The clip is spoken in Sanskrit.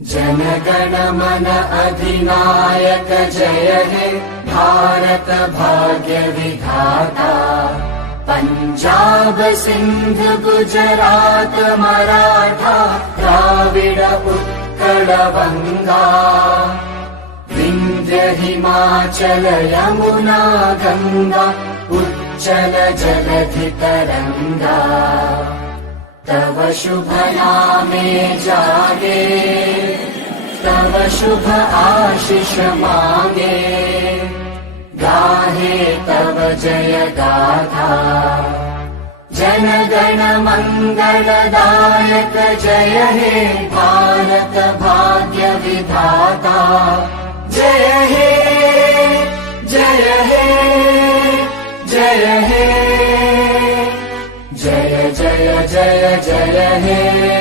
जनगण मन अधिनायक जय हे भारत भाग्य विधाता। पंजाब सिंध गुजरात मराठा द्राविड उत्कल बंगा। विंध्य हिमाचल यमुना गंगा उच्चल जलधि तरंगा। तव शुभ नामे जागे तव शुभ आशीष मांगे। गाहे तव जय गाथा जन गण मंगलदायक जय हे भारत भाग्य विधाता। जय हे जय हे जय हे जय जय जय जय हे।